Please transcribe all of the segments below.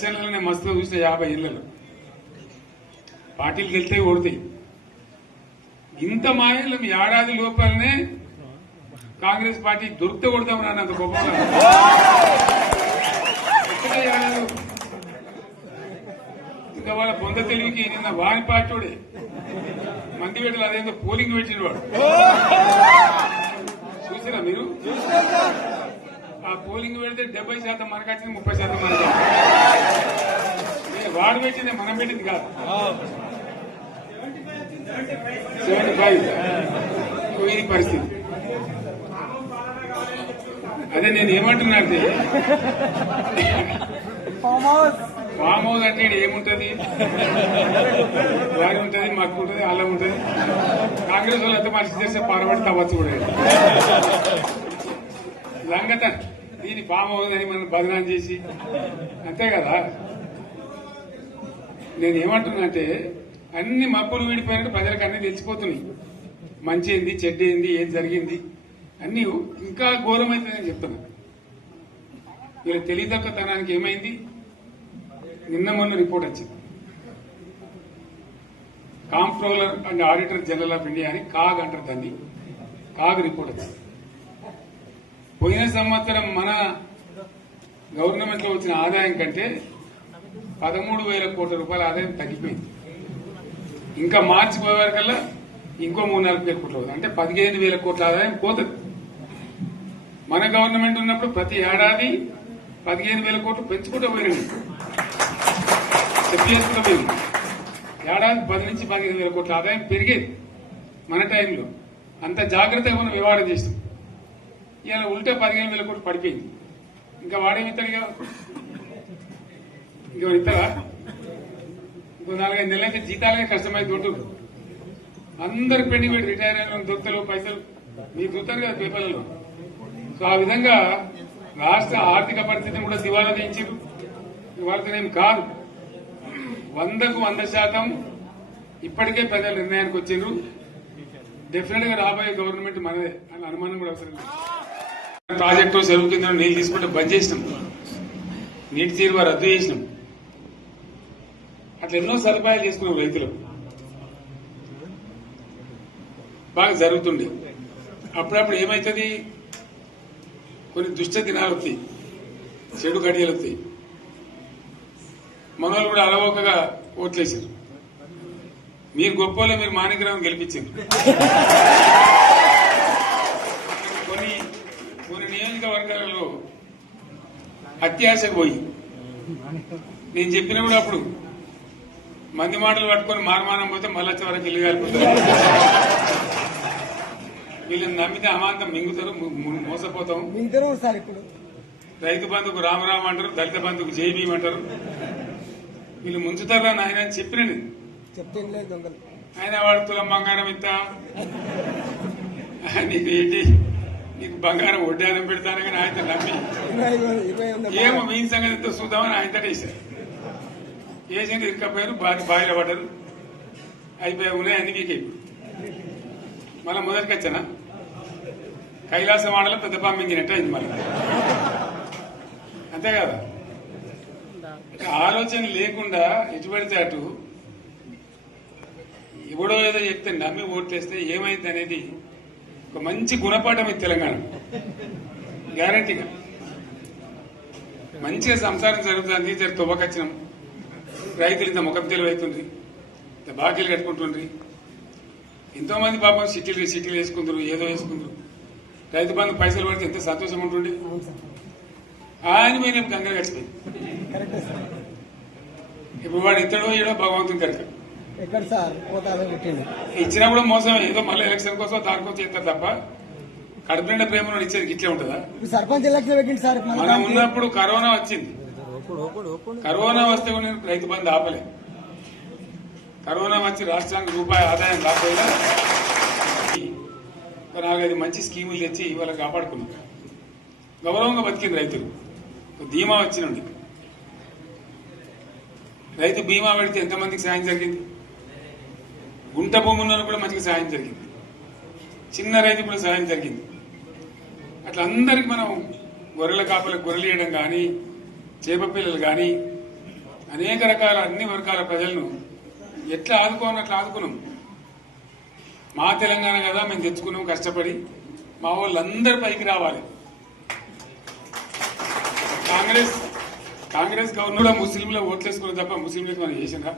ఎలక్షన్లలో నేను మస్తుగా చూసిన 50 ఇళ్లలో పార్టీలు గెలితే ఓడతాయి. ఇంత మాయలు ఏడాది లోపలనే కాంగ్రెస్ పార్టీ దొరికితే కొడతాం రానంత గొప్పగా ఇంకా వాళ్ళ పొంద తెలివికి నిన్న వారి పార్టీడే మంది పెట్టలు అదేందో పోలింగ్ పెట్టిన వాడు చూసారా మీరు? ఆ పోలింగ్ పెడితే 70% మనకు వచ్చింది, 30% మనకి. వాడు పెట్టింది మనం పెట్టింది కాదు. 75 ఇది పరిస్థితి. అదే నేను ఏమంటున్నా అంటే ఫామ్ హౌస్ అంటే ఏముంటది, వారి ఉంటది, మాకు ఉంటది, అల్లం ఉంటది. కాంగ్రెస్ వాళ్ళు ఎంత మనిషి చేస్తే పారబడి తవ్వచ్చు కూడా లంగత దీన్ని ఫామ్ హౌస్ అని మనం బదనాం చేసి అంతే కదా. నేను ఏమంటున్నా అంటే అన్ని మబ్బులు వీడిపోయినట్టు ప్రజలకు అన్ని తెలిసిపోతున్నాయి. మంచి ఏంది, చెడ్డ ఏంది, ఏం జరిగింది అన్ని ఇంకా ఘోరమైందని చెప్తున్నా. వీళ్ళ తెలియదక్కతనానికి ఏమైంది? నిన్న మొన్న రిపోర్ట్ వచ్చింది. Comptroller and auditor general of India అని కాగ్ అంటారు దాన్ని. కాగ్ రిపోర్ట్ వచ్చింది. పోయిన సంవత్సరం మన గవర్నమెంట్ లో వచ్చిన ఆదాయం కంటే 13,000 కోట్ల రూపాయల ఆదాయం తగ్గిపోయింది. ఇంకా మార్చి పోయేవరకల్లా ఇంకో 3-4 కోట్ల అవుతుంది. అంటే 15,000 కోట్ల ఆదాయం పోతుంది. మన గవర్నమెంట్ ఉన్నప్పుడు ప్రతి ఏడాది 15,000 కోట్లు పెంచుకుంటూ పోయినండి, చెప్పేసుకుంటూ పోయింది. ఏడాది 10 నుంచి 15,000 కోట్ల ఆదాయం పెరిగేది మన టైంలో. అంత జాగ్రత్తగా మనం వ్యవహారం చేస్తాం. ఇలా ఉల్టా 15,000 కోట్లు పడిపోయింది. ఇంకా వాడేమిస్తాడుగా, ఇంకా ఇస్తారా? ఇంకో 4-5 నెలలైతే జీతాలే కష్టమైంది ఉంటుంది. అందరికి పెండింగ్ పెట్టి రిటైర్ అయిన దొత్తలు పైసలు మీరు చూస్తారు కదా పేపర్లలో. సో ఆ విధంగా రాష్ట్ర ఆర్థిక పరిస్థితిని కూడా దివాలా తీయించారు. వాళ్ళతోనేం కాదు, 100కు 100% ఇప్పటికే ప్రజల నిర్ణయానికి వచ్చిండ్రు. డెఫినెట్ గా రాబోయే గవర్నమెంట్ మనదే అని అనుమానం కూడా అవసరం లేదు. ప్రాజెక్టు చెరువు కింద నీళ్లు తీసుకుంటే బంద్ చేసినాం, నీటి తీరువ రద్దు చేసినాం. అట్లా ఎన్నో సదుపాయాలు చేసుకున్నాం. రైతులు బాగా జరుగుతుండే. అప్పుడప్పుడు ఏమవుతుంది, కొన్ని దుష్ట దినాలు వస్తాయి, చెడు గడియలు వస్తాయి. మన వాళ్ళు కూడా అలవోకగా ఓట్లేసారు. మీరు గొప్పలో మీరు మాణిక్యరావుని గెలిపించారు. కొన్ని నియోజకవర్గాలలో అత్యాశకు పోయి నేను చెప్పినప్పుడు అప్పుడు మంది మాటలు పట్టుకొని మారమానం పోతే మళ్ళీ వరకు ఇల్లు కాలిపోతారు. వీళ్ళని నమ్మితే అమాంతం మింగుతారు, మోసపోతాం. రైతు బంధుకు రామరామ అంటారు, దళిత బంధుకు జై భీమ్ అంటారు. వీళ్ళు ముంచుతారా నాయన అని చెప్పిన ఆయన వాడు తులం బంగారం ఇస్తా, నీకు ఏంటి, నీకు బంగారం వడ్డానం పెడతాను కానీ ఆయన నమ్మి ఏమో మీ సంగతి ఎంతో చూద్దామని ఆయన వేశారు. వేసింది ఇరుకపోయారు, బావిలో పడ్డారు, అయిపోయి ఉన్నాయి అన్ని మీకు. ఇప్పుడు మళ్ళీ మొదటికి వచ్చానా కైలాసం ఆడలో పెద్ద పంపించినట్టు అయింది మళ్ళీ. అంతే కదా, ఆలోచన లేకుండా ఎటు పడితే అటు ఎవడో ఏదో చెప్తే నమ్మి ఓట్లేస్తే ఏమైంది అనేది ఒక మంచి గుణపాఠం ఇది తెలంగాణ. గ్యారంటీగా మంచిగా సంసారం జరుగుతుంది. జర తువ్వకొచ్చినాం, రైతులు ఇంత ముఖం తెలివైతుంది, ఇంత బాకీలు కట్టుకుంటుండ్రి. ఎంతో మంది పాపం సిటీలు వేసుకుంటారు, ఏదో వేసుకుంటారు. రైతు బంధు పైసలు పడితే ఎంత సంతోషం ఉంటుండే. ఆయన మీద గంగలు గడిచిపోయింది. ఇప్పుడు వాడు ఇతడో ఏడో భగవంతుని కనుక ఇచ్చినా కూడా మోసం. ఏదో మళ్ళీ ఎలక్షన్ కోసం దానికోసం చేస్తారు తప్ప కడుపు నిండా ప్రేమను ఇచ్చేది ఇట్లే ఉంటుందా? సర్పంచ్ ఎలక్షన్ పెట్టింది సార్. మనం ఉన్నప్పుడు కరోనా వచ్చింది. కరోనా వస్తే కూడా నేను రైతు బంధు ఆపలే. కరోనా వచ్చి రాష్ట్రానికి రూపాయి ఆదాయం రాకపోయినా 4-5 మంచి స్కీములు తెచ్చి ఇవాళ కాపాడుకున్నాం. గౌరవంగా బతికింది రైతులు. ధీమా వచ్చినండి. రైతు బీమా పెడితే ఎంతమందికి సాయం జరిగింది? గుంట భూములను కూడా మంచిగా సాయం జరిగింది. చిన్న రైతు కూడా సాయం జరిగింది. అట్లా అందరికి మనం గొర్రెల కాపలకు గొర్రెలు వేయడం కానీ, చేప పిల్లలు కానీ, అనేక రకాల అన్ని వర్గాల ప్రజలను ఎట్లా ఆదుకోనట్లు ఆదుకున్నాం. మా తెలంగాణ కదా మేము తెచ్చుకున్నాం కష్టపడి, మా వాళ్ళందరి పైకి రావాలి. కాంగ్రెస్ గవర్నర్ కూడా ముస్లింలు ఓట్లేసుకున్న తప్ప ముస్లింలకు మనం చేసిందా?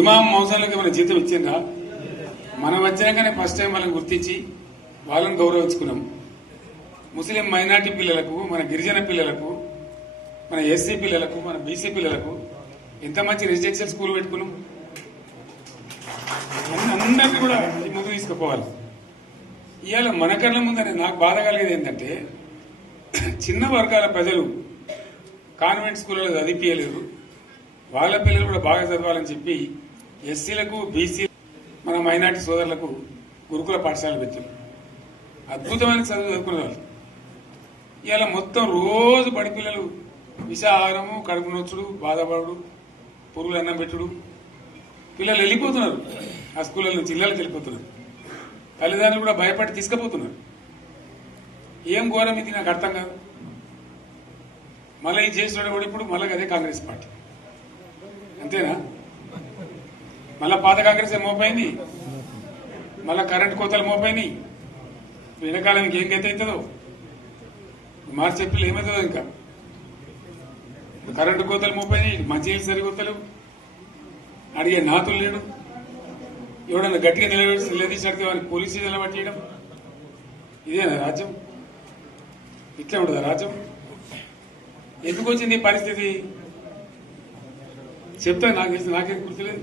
ఇమాం మౌసాలకు మన జీతం ఇచ్చిందా? మనం వచ్చినాకనే ఫస్ట్ టైం వాళ్ళని గుర్తించి వాళ్ళని గౌరవించుకున్నాం. ముస్లిం మైనార్టీ పిల్లలకు, మన గిరిజన పిల్లలకు, మన ఎస్సీ పిల్లలకు, మన బీసీ పిల్లలకు ఎంత మంచి రెసిడెన్షియల్ స్కూల్ పెట్టుకున్నాం. అందరినీ కూడా ముందు తీసుకుపోవాలి. ఇవాళ మన కళ్ళ ముందని నాకు బాధ కలిగేది ఏంటంటే, చిన్న వర్గాల ప్రజలు కాన్వెంట్ స్కూళ్ళలో చదివించలేరు, వాళ్ళ పిల్లలు కూడా బాగా చదవాలని చెప్పి ఎస్సీలకు, బీసీ, మన మైనార్టీ సోదరులకు గురుకుల పాఠశాలలు పెట్టారు. అద్భుతమైన చదువు చదువుకునే వాళ్ళు. ఇవాళ మొత్తం రోజు బడి పిల్లలు విషాహారము, కడుపు నొచ్చుడు, బాధపడు, పురుగులు అన్నం పెట్టుడు, పిల్లలు వెళ్ళిపోతున్నారు. ఆ స్కూళ్ళ నుంచి ఇళ్ళకి వెళ్ళిపోతున్నారు. తల్లిదండ్రులు కూడా భయపడి తీసుకుపోతున్నారు. ఏం ఘోరం ఇది నాకు అర్థం కాదు. మళ్ళీ ఇది చేసిన కూడా ఇప్పుడు మళ్ళీ అదే కాంగ్రెస్ పార్టీ అంతేనా? మళ్ళా పాత కాంగ్రెస్ మోపైంది, మళ్ళా కరెంట్ కోతలు మోపైనాయి. వెనకాలం ఇంకేం గతి అవుతుందో మార్చి చెప్పి ఏమవుతుందో. ఇంకా కరెంటు కోతలు మోపైనాయి, మంచినీళ్ళు సరికొత్తలు, అడిగే నాతులు లేడు. ఎవడన్నా గట్టిగా నిలదీసినట్టు వాడిని పోలీసు నిలబట్టేయడం. ఇదేనా రాజ్యం? ఇట్లా ఉండదా రాజ్యం? ఎందుకు వచ్చింది ఈ పరిస్థితి చెప్తా. నాకేం గుర్తులేదు.